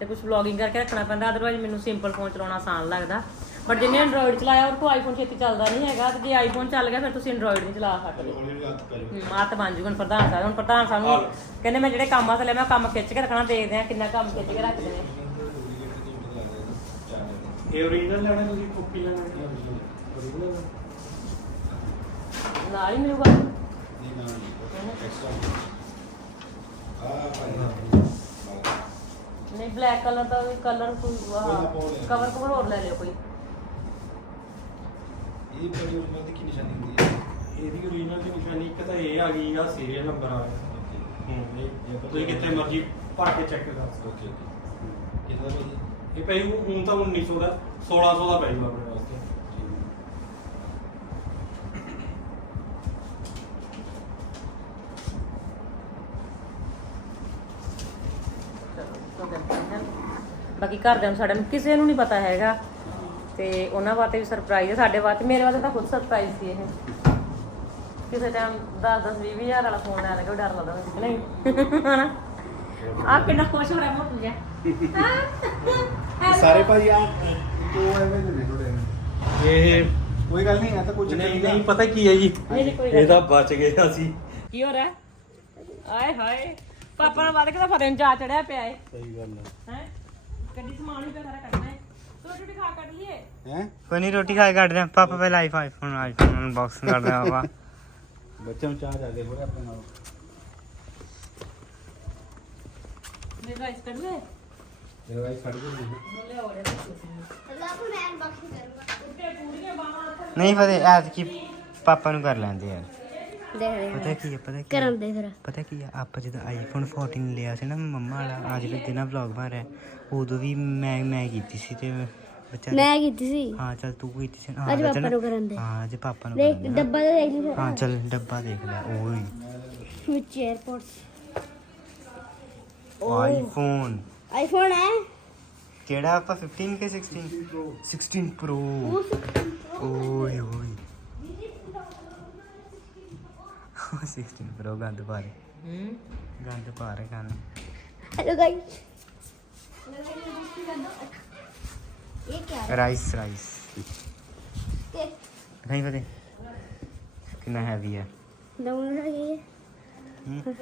ਤੇ ਕੁਝ ਵਲੌਗਿੰਗ ਕਰਕੇ ਰੱਖਣਾ ਪੈਂਦਾ ਅਦਰਵਾਈਜ਼ ਮੈਨੂੰ ਸਿੰਪਲ ਫੋਨ ਚਲਾਉਣਾ ਆਸਾਨ ਲੱਗਦਾ। ਬਟ ਜਿਹਨੇ ਐਂਡਰੋਇਡ ਚਲਾਇਆ ਉਹ ਕੋ ਆਈਫੋਨ ਛੇਤੀ ਚੱਲਦਾ ਨਹੀਂ ਹੈਗਾ। ਤੇ ਜੇ ਆਈਫੋਨ ਚੱਲ ਗਿਆ ਫਿਰ ਤੁਸੀਂ ਐਂਡਰੋਇਡ ਨਹੀਂ ਚਲਾ ਸਕਦੇ। ਮਾਤ ਬਣ ਜੂਗਾ ਹੁਣ ਪ੍ਰਧਾਨ ਸਾਹਿਬ। ਹੁਣ ਪ੍ਰਧਾਨ ਸਾਹਿਬ ਨੂੰ ਕਹਿੰਦੇ ਮੈਂ ਜਿਹੜੇ ਕੰਮ ਵਾਸਤੇ ਲਿਆ ਮੈਂ ਉਹ ਕੰਮ ਖਿੱਚ ਕੇ ਰੱਖਣਾ ਦੇਖਦੇ ਆ ਕਿੰਨਾ ਕੰਮ ਖਿੱਚ ਕੇ ਰੱਖਦੇ ਨੇ। ਇਹ ਓਰੀਜਨਲ ਲੈਣਾ ਤੁਸੀਂ ਕਾਪੀ ਲੈਣਾ? ਓਰੀਜਨਲ ਨਾਲ ਹੀ ਮਿਲੂਗਾ? ਨਹੀਂ ਬਲੈਕ ਕਲਰ ਦਾ ਵੀ। ਕਲਰ ਕੋਈ ਕਵਰ ਕਵਰ ਹੋਰ ਲੈ ਲਿਓ ਕੋਈ। ਇਹਦੀ ਓਰੀਜਨਲ ਦੀ ਨਿਸ਼ਾਨੀ ਇੱਕ ਤਾਂ ਇਹ ਆ ਗਈ ਆ ਸੀਰੀਅਲ ਨੰਬਰ ਆ। ਗਿਆ ਹੂੰ ਇਹ ਤੁਸੀਂ ਕਿੱਥੇ ਮਰਜ਼ੀ ਭਰ ਕੇ ਚੈੱਕ ਕਰ ਸਕਦੇ ਹੋ। ਇਹ ਪਈ ਹੁਣ ਤਾਂ 1900 ਦਾ 1600 ਦਾ ਪੈ ਜੂਗਾ ਆਪਣੇ ਵਾਸਤੇ। ਬਾਕੀ ਘਰਦਿਆਂ ਨੂੰ ਸਾਡੇ ਨੂੰ ਕਿਸੇ ਨੂੰ ਨਹੀਂ ਪਤਾ ਹੈਗਾ। ਤੇ ਉਹਨਾਂ ਵਾਸਤੇ ਵੀ ਸਰਪ੍ਰਾਈਜ਼ ਹੈ ਸਾਡੇ ਵਾਸਤੇ, ਮੇਰੇ ਵਾਸਤੇ ਤਾਂ ਖੁਦ ਸਰਪ੍ਰਾਈਜ਼ ਸੀ ਇਹ। ਕਿਸੇ ਟਾਈਮ 10 10 20 ਹਜ਼ਾਰ ਵਾਲਾ ਫੋਨ ਆ ਲੱਗਾ ਡਰ ਲੱਗਦਾ ਸੀ ਨਹੀਂ। ਹਨਾ? ਆ ਕਿੰਨਾ ਖੁਸ਼ ਹੋ ਰਿਹਾ ਮੋਟੂ ਜਿਹਾ ਸਾਰੇ ਭਾਜੀ ਆ ਦੋ ਐਵੇਂ ਦੇ ਨੇ ਥੋੜੇ ਇਹ ਕੋਈ ਗੱਲ ਨਹੀਂ ਆ ਤਾਂ ਕੁਝ ਨਹੀਂ ਨਹੀਂ ਪਤਾ ਕੀ ਹੈ ਜੀ? ਨਹੀਂ ਨਹੀਂ ਕੋਈ ਗੱਲ ਇਹਦਾ ਬਚ ਗਏ ਅਸੀਂ। ਕੀ ਹੋ ਰਿਹਾ? ਆਏ ਹਾਏ ਪਾਪਾ ਨਾਲ ਵੱਧ ਕੇ ਤਾਂ ਫਤਿਹ ਜਾ ਚੜਿਆ ਪਿਆ ਏ। ਸਹੀ ਗੱਲ ਹੈ? ਗੱਡੀ ਸਮਾਨ ਵੀ ਤਾਂ ਸਾਰਾ ਕੱਢਣਾ ਹੈ ਤੂੰ ਰੋਟੀ ਖਾ ਕੱਢ ਲਈਏ ਹੈ? ਹੈ ਕੋਈ ਨਹੀਂ ਰੋਟੀ ਖਾ ਕੇ ਕੱਢਦੇ ਆ। ਪਾਪਾ ਪਹਿਲਾਂ ਆਈਫੋਨ ਆਈਫੋਨ ਆਈਫੋਨ ਅਨਬਾਕਸਿੰਗ ਕਰਦੇ ਆ ਪਾਪਾ ਬੱਚਿਆਂ ਨੂੰ ਚਾਹ ਜਾਦੇ ਹੋਰੇ ਆਪਣੇ ਨਾਲ। ਮੇਰੇ ਰਾਈਸ ਕੱਢ ਲੈ ਇਹ ਵਾਈ ਫੜ ਕੋ ਨਹੀਂ ਫਤੇ ਐਤ ਕੀ ਪਾਪਾ ਨੂੰ ਕਰ ਲੈਂਦੇ ਯਾਰ ਰਹੇ ਪਤਾ ਕੀ ਹੈ ਪਤਾ ਕੀ ਹੈ? ਕਰਨ ਦੇ ਫਿਰ। ਪਤਾ ਕੀ ਆ ਆਪਾਂ ਜਦੋਂ ਆਈਫੋਨ 14 ਲਿਆ ਸੀ ਨਾ ਮੰਮਾ ਵਾਲਾ ਅੱਜ ਦੇ ਦਿਨਾਂ ਵਲੌਗ ਮਾਰਿਆ ਉਦੋਂ ਵੀ ਮੈਂ ਮੈਂ ਕੀਤੀ ਸੀ ਤੇ ਬੱਚਾ ਮੈਂ ਕੀਤੀ ਸੀ। ਹਾਂ ਚੱਲ ਤੂੰ ਕੀਤੀ ਸੀ। ਹਾਂ ਅੱਜ ਚੱਲ- ਪਾਪਾ ਨੂੰ ਕਰਨ ਦੇ। ਹਾਂ ਅੱਜ ਪਾਪਾ ਨੂੰ ਦੇਖ ਕਰਨ ਦੇ ਡੱਬਾ ਤਾਂ ਦੇਖ ਲਈ ਹਾਂ ਚੱਲ ਡੱਬਾ ਦੇਖ ਲੈ ਓਏ। ਵਿੱਚ 에어ਪੋਰਟਸ ਆਈਫੋਨ आईफोन है? केड़ा आपका? 15 के 16 16 प्रो ओए ओए 16 प्रो गंद पा रहे। हम गंद पा रहे कान हेलो गाइस राइस राइस नहीं पता। कितना हैवी है। डाउन है ये। हम्म। हट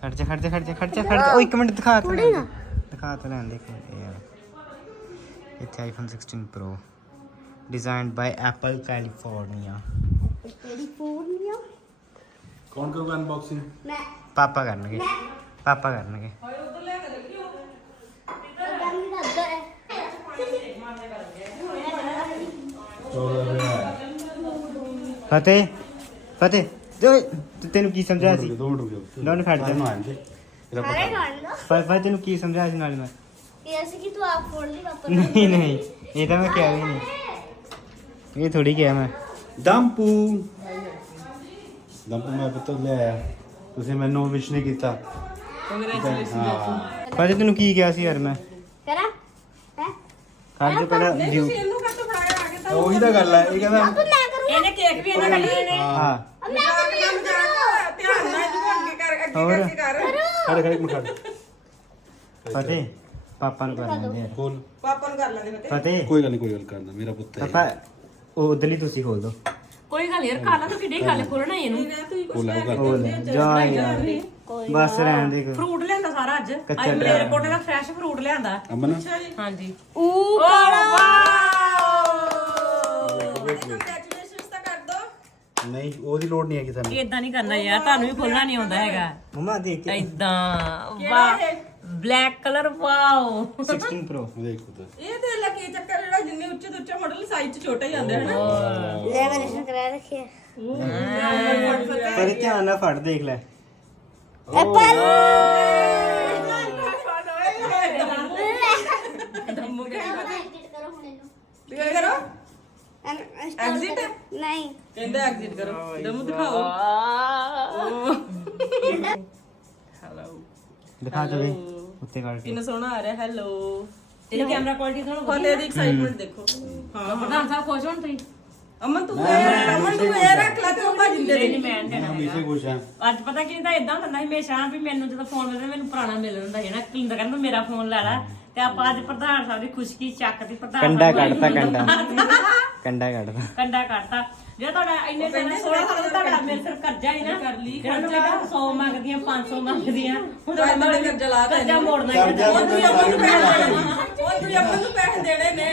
खर्चा हट जा हट जा ओए एक मिनट दिखा पड़ेगा ਮਿੰਟ ਦਿਖਾ ਤਾ ਥੋੜ੍ਹੇ ਨਾ। ਦਿਖਾ ਤਾ ਲੈਣ ਦੇ ਇੱਕ ਮਿੰਟ ਯਾਰ ਇੱਥੇ iPhone 16 pro designed by Apple California तेरी फोन लिया ਕੌਣ ਕਰੂਗਾ ਅਨਬਾਕਸਿੰਗ मैं ਪਾਪਾ ਕਰਨਗੇ ਪਾਪਾ ਕਰਨਗੇ गाड़ी का अंदर है ਫਤਿਹ ਫਤਿਹ ਜੋ ਤੂੰ- ਤੈਨੂੰ ਕੀ ਸਮਝਾਇਆ ਸੀ ਦੋ ਮਿੰਟ ਰੁਕ ਜਾਓ ਨਾ, ਨਾ, ਖੜ ਤੇਰਾ ਸਾਰੇ ਪਤਾ। ਰਣ ਲਓ ਪਰ ਪਰ ਤੈਨੂੰ ਕੀ ਸਮਝਾਇਆ ਸੀ ਨਾਲ ਮੈਂ? ਕਿ ਅਸੀਂ ਕਿ ਤੂੰ ਆਪ ਫੋੜ ਲਈ ਪਾਪਾ ਨੂੰ। ਨਹੀਂ ਨਹੀਂ ਇਹ ਤਾਂ ਮੈਂ ਕਿਹਾ ਵੀ ਨਹੀਂ। ਇਹ ਥੋੜੀ ਕਿਹਾ ਮੈਂ। ਦੰਪੂ। ਦੰਪੂ ਮੈਂ ਪਤਾ ਲੈ ਆਇਆ। ਤੁਸੀਂ ਮੈਨੂੰ ਵਿਸ਼ ਨਹੀਂ ਕੀਤਾ। ਕੰਗ੍ਰੈਚੁਲੇਸ਼ਨ ਹਾਂ। ਪਰ ਤੈਨੂੰ ਕੀ ਕਿਹਾ ਸੀ ਯਾਰ ਮੈਂ? ਕਰਾ? ਹੈ? ਕੱਲ ਤੋਂ ਪਹਿਲਾਂ ਡਿਊ ਇਹਨੂੰ ਕਾ ਤੋਂ ਫੜਾ ਆ ਕੇ ਤਾਂ ਉਹੀ ਤਾਂ ਗੱਲ ਹੈ ਇਹ ਕਹਿੰਦਾ ਤੂੰ ਨਾ ਕਰੂੰ ਇਹਨੇ ਕੇਕ ਵੀ ਇਹਨਾਂ ਕੱਢੀ ਨੇ ਹਾਂ। ਹਾਂ ਮੈਂ ਤਾਂ ਨਹੀਂ ਧਿਆਨ ਨਾਲ ਇਹਨੂੰ ਅੱਗੇ ਕਰ ਅੱਗੇ ਹੋਰ? ਕਰਕੇ ਕਰ। ਖੜੇ ਖੜੇ ਇੱਕ ਮਿੰਟ ਖੜ। ਫਤਿਹ। ਪਾਪਾ ਨੂੰ ਕਰ ਲੈਂਦੇ ਖੋਲ ਪਾਪਾ ਨੂੰ ਕਰ ਲੈਂਦੇ ਮੈਂ ਫਤਿਹ। ਕੋਈ ਗੱਲ ਨਹੀਂ ਕੋਈ ਗੱਲ ਕਰਨਾ ਮੇਰਾ ਪੁੱਤ ਹੈ। ਪਾਪਾ ਉਹ ਉਧਰਲੀ ਤੁਸੀਂ ਖੋਲ ਦੋ। ਕੋਈ ਗੱਲ ਯਾਰ ਕਾਲਾ ਤੂੰ ਕਿੱਡੀ ਗੱਲ ਖੋਲਣਾ ਇਹਨੂੰ। ਖੋਲ ਆਓ ਕਰ ਖੋਲ ਜਾ ਯਾਰ ਬਸ ਰਹਿਣ ਦੇ ਕੋਈ। ਫਰੂਟ ਲਿਆਂਦਾ ਸਾਰਾ ਅੱਜ। ਕੱਚਾ ਅੱਜ ਮੇਰੇ ਕੋਟੇ ਦਾ ਫਰੈਸ਼ ਫਰੂਟ ਲਿਆਂਦਾ। ਅਮਨ? ਹਾਂਜੀ। ਓ ਵਾਓ ਨਹੀਂ ਉਹਦੀ ਲੋੜ ਨਹੀਂ ਹੈਗੀ ਸਾਨੂੰ। ਇਦਾਂ ਨਹੀਂ ਕਰਨਾ ਯਾਰ ਤੁਹਾਨੂੰ ਵੀ ਖੋਲਣਾ ਨਹੀਂ ਆਉਂਦਾ ਹੈਗਾ। ਮਮਾ ਦੇਖ ਕੇ। ਇਦਾਂ ਵਾਹ ਬਲੈਕ ਕਲਰ ਵਾਓ। 16 ਪ੍ਰੋ ਦੇਖੋ ਤੁਸੀਂ ਇਹ ਤੇ ਲੱਗੇ ਚੱਕਰ ਜਿਹੜਾ ਜਿੰਨੇ ਉੱਚੇ ਤੋਂ ਉੱਚਾ ਮਾਡਲ ਸਾਈਜ਼ ਚ ਛੋਟਾ ਹੀ ਆਉਂਦਾ ਹੈ ਨਾ ਲੈਵਲੇਸ਼ਨ ਕਰਾ ਰੱਖਿਆ। ਪਰ ਧਿਆਨ ਨਾਲ ਫੜ ਦੇਖ ਲੈ। ਐਪਲ ਕਰੋ ਹੁਣ ਇਹਨੂੰ ਕਰੋ? ਐਗਜ਼ਿਟ ਨਹੀਂ। ਕਹਿੰਦਾ ਐਗਜ਼ਿਟ ਕਰੋ। ਦਮ ਦਿਖਾਓ। ਹੈਲੋ ਦਿਖਾ ਦੇ ਉੱਤੇ ਕਰਕੇ ਕਿੰਨਾ ਸੋਹਣਾ ਆ ਰਿਹਾ। ਹੈਲੋ ਤੇਰੀ ਕੈਮਰਾ ਕੁਆਲਿਟੀ ਤੁਹਾਨੂੰ ਫਤਿਹ ਦੀ ਐਕਸਾਈਟਮੈਂਟ ਦੇਖੋ। ਹਾਂ। ਪ੍ਰਧਾਨ ਸਾਹਿਬ ਖੁਸ਼ ਹੋਣ ਤੁਸੀਂ? ਅਮਨ ਤੂੰ ਇਹ ਅਮਨ ਤੂੰ ਇਹ ਰੱਖ ਲੈ ਤੇ ਭਾਜੀ ਦੇ ਨਹੀਂ ਦੇ ਮੈਂ ਨੀ ਦੇਣਾ ਹਮੇਸ਼ਾ ਖੁਸ਼ ਹਾਂ। ਅੱਜ ਪਤਾ ਕੀ ਤਾਂ ਇਦਾਂ ਹੁੰਦਾ ਸੀ ਹਮੇਸ਼ਾ ਵੀ ਮੈਨੂੰ ਜਦੋਂ ਫੋਨ ਮਿਲਦਾ ਮੈਨੂੰ ਪੁਰਾਣਾ ਮਿਲ ਜਾਂਦਾ ਸੀ ਨਾ। ਕਿੰਦਾ ਕਹਿੰਦਾ ਮੇਰਾ ਫੋਨ ਲੈ ਲੈ। ਤੇ ਆਪਾਂ ਅੱਜ ਪ੍ਰਧਾਨ ਸਾਹਿਬ ਦੀ ਖੁਸ਼ਕੀ ਚੱਕਦੀ ਪ੍ਰਧਾਨ ਕੰਡਾ ਸਾਹਿਬ ਨੂੰ ਕੱਢਤਾ ਕੰਡਾ। ਕੰਡਾ ਕੱਢਤਾ। ਕੰਡਾ ਕੱਢਤਾ। ਜੇ ਤੁਹਾਡਾ ਇੰਨੇ ਸਾਲ 16 ਸਾਲ ਦਾ ਤੁਹਾਡਾ ਮੇਰੇ ਸਿਰ ਕਰਜ਼ਾ ਹੀ ਨਾ। ਕਰ ਲਈ ਕਰਜ਼ਾ। 100 ਮੰਗਦੀਆਂ 500 ਮੰਗਦੀਆਂ। ਹੁਣ ਤਾਂ ਇਹਨਾਂ ਨੇ ਕਰਜ਼ਾ ਲਾ ਦਿੱਤਾ ਕਰਜ਼ਾ ਮੋੜਨਾ ਹੀ ਕਰਜ਼ਾ ਉਹ ਤੂੰ ਅਮਨ ਨੂੰ ਪੈਸੇ ਦੇਣੇ ਉਹ ਤੂੰ ਅਮਨ ਨੂੰ ਪੈਸੇ ਦੇਣੇ ਨੇ।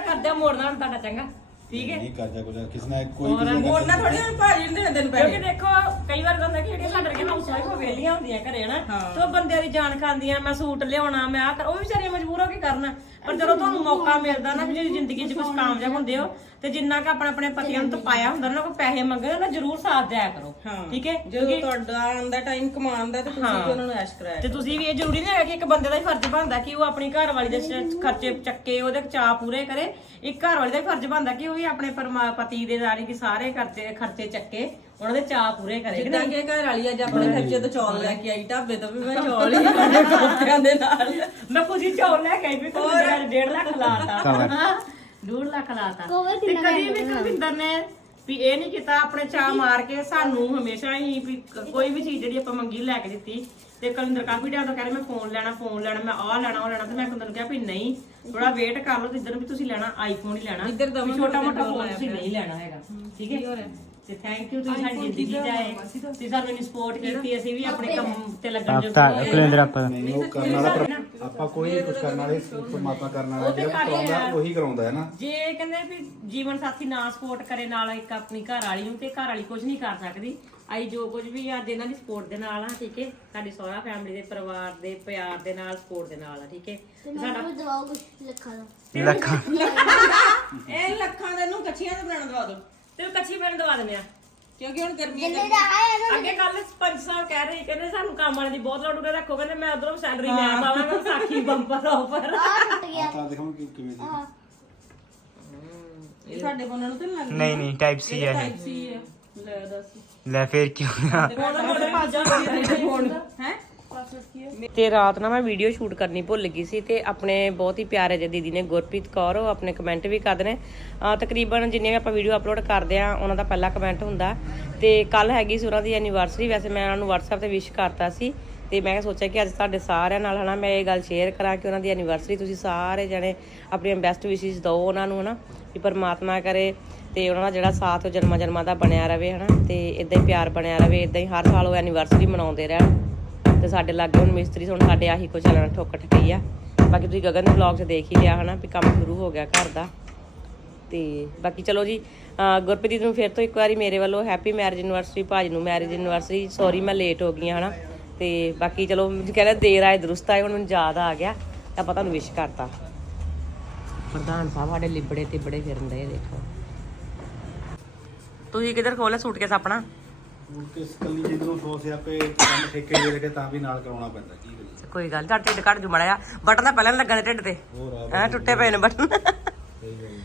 ਕਰਜ਼ਾ ਮੋੜਨਾ ਹੁਣ ਤੁਹਾਡਾ ਚੰਗਾ। ਠੀਕ ਹੈ? ਨਹੀਂ ਕਰਜਾ ਕੋਈ ਕਿਸੇ ਨਾਲ ਕੋਈ ਕਿਸੇ ਨਾਲ ਮੋੜਨਾ ਥੋੜੀ ਹੁਣ ਭਾਜੀ ਨੂੰ ਦੇਣੇ ਤੈਨੂੰ ਕਿਉਂਕਿ ਪੈਸੇ ਦੇਖੋ ਕਈ ਵਾਰ ਤਾਂ ਹੁੰਦਾ ਕਿ ਜਿਹੜੀਆਂ ਸਾਡੇ ਵਰਗੇ ਹਾਊਸ ਵਾਈਫ ਵੇਲੀਆਂ ਹੁੰਦੀਆਂ ਘਰੇ ਨਾ ਤੇ ਉਹ ਬੰਦਿਆਂ ਦੀ ਜਾਨ ਖਾਂਦੀਆਂ ਮੈਂ ਸੂਟ ਲਿਆਉਣਾ ਮੈਂ ਆ ਕਰ ਉਹ ਵੀ ਵਿਚਾਰੀਆਂ ਮਜਬੂਰ ਹੋ ਕੇ ਕਰਨ। ਪਰ ਜਦੋਂ ਤੁਹਾਨੂੰ ਮੌਕਾ ਮਿਲਦਾ ਨਾ ਵੀ ਜਿਹੜੀ ਜ਼ਿੰਦਗੀ 'ਚ ਕੁਝ ਕਾਮਯਾਬ ਹੁੰਦੇ ਹੋ ਤੇ ਜਿੰਨਾ ਕ ਆਪਣੇ ਆਪਣੇ ਪਤੀਆਂ ਨੂੰ ਤਪਾਇਆ ਹੁੰਦਾ ਨਾ ਕੋਈ ਪੈਸੇ ਮੰਗਦੇ ਨਾ ਜ਼ਰੂਰ ਸਾਥ ਦਿਆ ਕਰੋ। ਠੀਕ ਹੈ? ਜਦੋਂ ਤੁਹਾਡਾ ਆਂਦਾ ਟਾਈਮ ਕਮਾਉਣ ਦਾ ਤੇ ਤੁਸੀਂ ਵੀ ਉਹਨਾਂ ਨੂੰ ਐਸ਼ ਕਰਾਇਆ ਤੇ ਤੁਸੀਂ ਵੀ ਇਹ ਜ਼ਰੂਰੀ ਨਹੀਂ ਹੈਗਾ ਕਿ ਇੱਕ ਬੰਦੇ ਦਾ ਹੀ ਫਰਜ਼ ਬਣਦਾ ਕਿ ਉਹ ਆਪਣੀ ਘਰ ਵਾਲੀ ਦੇ ਖਰਚੇ ਚੱਕੇ ਉਹਦੇ ਚਾਅ ਪੂਰੇ ਕਰੇ। ਇੱਕ ਘਰ ਵਾਲੀ ਦਾ ਵੀ ਫਰਜ਼ ਬਣਦਾ ਕਿ ਉਹ ਵੀ ਆਪਣੇ ਪਤੀ ਦੇ ਨਾਲ ਕਿ ਸਾਰੇ ਖਰਚੇ ਖਰਚੇ ਚੱਕੇ। ਉਹਨਾਂ ਦੇ ਚਾਅ ਪੂਰੇ ਕਰੇ ਜਿੱਦਾਂ ਕਿ ਘਰ ਵਾਲੀ ਅੱਜ ਆਪਣੇ ਖਰਚੇ ਤੋਂ ਚੌਲ ਲੈ ਕੇ ਆਈ ਢਾਬੇ ਤੋਂ ਵੀ ਮੈਂ ਚੌਲ ਹੀ ਖਾਣੇ ਕੋਫਤਿਆਂ ਦੇ ਨਾਲ। ਮੈਂ ਖੁਦ ਹੀ ਚੌਲ ਲੈ ਕੇ ਆਈ ਵੀ ਮੇਰਾ 1.5 ਲੱਖ ਲਾਤਾ। 1.5 ਲੱਖ ਲਾਤਾ। ਤੇ ਕਦੀ ਵੀ ਕੁਲਵਿੰਦਰ ਨੇ ਵੀ ਇਹ ਨਹੀਂ ਕੀਤਾ ਆਪਣੇ ਚਾਅ ਮਾਰ ਕੇ ਸਾਨੂੰ ਹਮੇਸ਼ਾ ਹੀ ਵੀ ਕੋਈ ਵੀ ਚੀਜ਼ ਜਿਹੜੀ ਆਪਾਂ ਮੰਗੀ ਲੈ ਕੇ ਦਿੱਤੀ। ਤੇ ਕੁਲਵਿੰਦਰ ਕਾਫੀ ਟਾਈਮ ਤੋਂ ਕਹਿ ਰਿਹਾ ਮੈਂ ਫੋਨ ਲੈਣਾ ਫੋਨ ਲੈਣਾ ਮੈਂ ਆਹ ਲੈਣਾ ਉਹ ਲੈਣਾ। ਤੇ ਮੈਂ ਕੁਲਵਿੰਦਰ ਨੂੰ ਕਿਹਾ ਵੀ ਨਹੀਂ ਥੋੜਾ ਵੇਟ ਕਰ ਲਓ ਤੇ ਇੱਧਰ ਵੀ ਤੁਸੀਂ ਲੈਣਾ ਆਈਫੋਨ ਹੀ ਲੈਣਾ। ਇੱਧਰ ਵੀ ਛੋਟਾ ਮੋਟਾ ਫੋਨ ਤੁਸੀਂ ਨਹੀਂ ਲੈਣਾ ਹੈਗਾ। ਠੀਕ ਹੈ? ਤੇ ਥੈਂਕ ਯੂ ਤੁਸੀਂ ਸਾਡੀ ਜ਼ਿੰਦਗੀ ਚ ਆਏ ਤੁਸੀਂ ਸਾਨੂੰ ਸਪੋਰਟ ਕੀਤੀ ਅਸੀਂ ਵੀ ਆਪਣੇ ਕੰਮ ਤੇ ਲੱਗਣ ਜੋ ਤਾਂ ਕੁਲਿੰਦਰ ਆਪਾਂ ਨਹੀਂ ਉਹ ਕਰਨ ਵਾਲਾ ਪਰ- ਆਪਾਂ ਕੋਈ ਨਹੀਂ ਕੁਝ ਕਰਨ ਵਾਲੇ ਪਰਮਾਤਮਾ ਕਰਨ ਵਾਲਾ ਜਿਹੜਾ ਕਰਾਉਂਦਾ ਉਹੀ ਕਰਾਉਂਦਾ ਹੈ ਨਾ। ਜੇ ਕਹਿੰਦੇ ਵੀ ਜੀਵਨ ਸਾਥੀ ਨਾ ਸਪੋਰਟ ਕਰੇ ਨਾਲ ਇੱਕ ਆਪਣੀ ਘਰ ਵਾਲੀ ਨੂੰ ਤੇ ਘਰ ਵਾਲੀ ਕੁਝ ਨਹੀਂ ਕਰ ਸਕਦੀ। ਆਈ ਜੋ ਕੁਝ ਵੀ ਅੱਜ ਇਹਨਾਂ ਦੀ ਸਪੋਰਟ ਦੇ ਨਾਲ ਆ ਠੀਕ ਹੈ? ਸਾਡੀ ਸਹੁਰਾ ਫੈਮਿਲੀ ਦੇ ਪਰਿਵਾਰ ਦੇ ਪਿਆਰ ਦੇ ਨਾਲ ਸਪੋਰਟ ਦੇ ਨਾਲ ਆ ਠੀਕ ਹੈ? ਤੇ ਮੈਨੂੰ ਦਵਾਓ ਕੁਛ ਲੱਖਾਂ ਦਾ। ਲੱਖਾਂ। ਇਹ ਲੱਖਾਂ ਦੇ ਨੂੰ ਕੱਚੀਆਂ ਤੇ ਬਣਾਉਣ ਦਵਾ ਦੋ ਤੇ ਕੱਚੀ ਪੈਣ ਦਵਾ ਦਿੰਦੇ ਆ। ਕਿਉਂਕਿ ਹੁਣ ਗਰਮੀਆਂ ਜਿੰਨੇ ਦਾ ਨਾ। ਅੱਗੇ ਕੱਲ ਪੰਜ ਸਾਹਿਬ ਕਹਿ ਰਹੇ ਕਹਿੰਦੇ ਸਾਨੂੰ ਕੰਮ ਵਾਲੇ ਦੀ ਬਹੁਤ ਲੋੜ ਉਰੇ ਰੱਖੋ ਕਹਿੰਦੇ ਮੈਂ ਉਧਰੋਂ ਸੈਲਰੀ ਲੈ ਪਾਵਾਂਗਾ ਸਾਖੀ ਬੰਪਰ ਆਫਰ ਆ ਟੁੱਟ ਗਿਆ। ਤਾਂ ਦੇਖੋ ਕਿ ਕਿਵੇਂ ਦੀ ਇਹ ਸਾਡੇ ਕੋਨਾਂ ਨੂੰ ਤੇ ਨੀ ਲੱਗਦੀ। ਨਹੀਂ ਨਹੀਂ ਟਾਈਪ ਸੀ ਹੈ ਟਾਈਪ ਸੀ ਹੈ ਲੈ ਦੱਸ। ਲੈ ਫਿਰ ਕਿਉਂ ਆ? ਹੈ? ਤੇ ਰਾਤ ਨਾ ਮੈਂ ਵੀਡੀਓ ਸ਼ੂਟ ਕਰਨੀ ਭੁੱਲ ਗਈ ਸੀ ਤੇ ਆਪਣੇ ਬਹੁਤ ਹੀ ਪਿਆਰੇ ਜਿਹੇ ਦੀਦੀ ਨੇ ਗੁਰਪ੍ਰੀਤ ਕੌਰ, ਉਹ ਆਪਣੇ ਕਮੈਂਟ ਵੀ ਕਰਦੇ ਨੇ ਤਕਰੀਬਨ ਜਿੰਨੇ ਵੀ ਆਪਾਂ ਵੀਡੀਓ ਅਪਲੋਡ ਕਰਦੇ ਆ ਉਹਨਾਂ ਦਾ ਪਹਿਲਾ ਕਮੈਂਟ ਹੁੰਦਾ। ਤੇ ਕੱਲ ਹੈਗੀ ਸੀ ਉਹਨਾਂ ਦੀ ਐਨੀਵਰਸਰੀ ਵੈਸੇ ਮੈਂ ਉਹਨਾਂ ਨੂੰ WhatsApp ਤੇ ਵਿਸ਼ ਕਰਤਾ ਸੀ। ਤੇ ਮੈਂ ਸੋਚਿਆ ਕਿ ਅੱਜ ਤੁਹਾਡੇ ਸਾਰਿਆਂ ਨਾਲ ਹਨਾ, ਮੈਂ ਇਹ ਗੱਲ ਸ਼ੇਅਰ ਕਰਾਂ ਕਿ ਉਹਨਾਂ ਦੀ ਐਨੀਵਰਸਰੀ ਤੁਸੀਂ ਸਾਰੇ ਜਣੇ ਆਪਣੀਆਂ ਬੈਸਟ ਵਿਸ਼ੇਸ ਦਿਓ ਉਹਨਾਂ ਨੂੰ ਹਨਾ, ਵੀ ਪਰਮਾਤਮਾ ਕਰੇ ਤੇ ਉਹਨਾਂ ਦਾ ਜਿਹੜਾ ਸਾਥ ਜਨਮਾਂ ਜਨਮਾਂ ਦਾ ਬਣਿਆ ਰਵੇ ਹਨਾ, ਤੇ ਇਦਾਂ ਹੀ ਪਿਆਰ ਬਣਿਆ ਰਵੇ ਇਦਾਂ ਹੀ ਹਰ ਸਾਲ ਉਹ ਐਨੀਵਰਸਰੀ ਮਨਾਉਂਦੇ ਰਹਿਣ। ਤੇ ਸਾਡੇ ਲਾਗੇ ਹੁਣ ਮਿਸਤਰੀ ਹੁਣ ਸਾਡੇ ਆਹੀ ਕੋ ਚੱਲਣਾ, ਠੋਕ ਠਕੀ ਆ। ਬਾਕੀ ਤੁਸੀਂ ਗਗਨ ਦੇ ਵਲੌਗ 'ਚ ਦੇਖ ਹੀ ਲਿਆ ਹਨਾ ਵੀ ਕੰਮ ਸ਼ੁਰੂ ਹੋ ਗਿਆ ਘਰ ਦਾ। ਤੇ ਬਾਕੀ ਚਲੋ ਜੀ ਗੁਰਪ੍ਰੀਤ ਨੂੰ ਫਿਰ ਤੋਂ ਇੱਕ ਵਾਰੀ ਮੇਰੇ ਵੱਲੋਂ ਹੈਪੀ ਮੈਰਿਜ ਐਨਵਰਸਰੀ ਭਾਜੀ ਨੂੰ ਮੈਰਿਜ ਐਨਵਰਸਰੀ ਸੌਰੀ ਮੈਂ ਲੇਟ ਹੋ ਗਈ ਹਾਂ ਹਨਾ। ਤੇ ਬਾਕੀ ਚਲੋ ਕਹਿੰਦੇ ਦੇਰ ਆਏ ਦਰੁਸਤ ਆਏ ਹੁਣ ਮੈਨੂੰ ਯਾਦ ਆ ਗਿਆ, ਤਾਂ ਆਪਾਂ ਤੁਹਾਨੂੰ ਵਿਸ਼ ਕਰਤਾ। ਪ੍ਰਧਾਨ ਸਾਹਿਬ ਸਾਡੇ ਲਿਬੜੇ ਤੇ ਬੜੇ ਫਿਰਨ ਦੇ ਦੇਖੋ। ਤੁਸੀਂ ਕਿਧਰ ਖੋਲਿਆ ਸੂਟਕੇਸ ਆਪਣਾ? ਹੁਣ ਕਿਸ ਕੱਲੀ ਜਿੱਦੋਂ ਸੌ ਸਿਆਪੇ ਕੰਮ ਠੇਕੇ ਦੇ ਲਗੇ ਤਾਂ ਵੀ ਨਾਲ ਕਰਾਉਣਾ ਪੈਂਦਾ ਕੀ ਕਰੀਏ? ਕੋਈ ਗੱਲ ਤੁਹਾਡਾ ਢਿੱਡ ਘੱਟ ਜੂ ਮੜਿਆ ਬਟਨ ਤਾਂ ਪਹਿਲਾਂ ਲੱਗਣ ਢਿੱਡ ਤੇ। ਹੋਰ ਆ ਐ ਟੁੱਟੇ ਪਏ ਨੇ ਬਟਨ। ਸਹੀ ਗੱਲ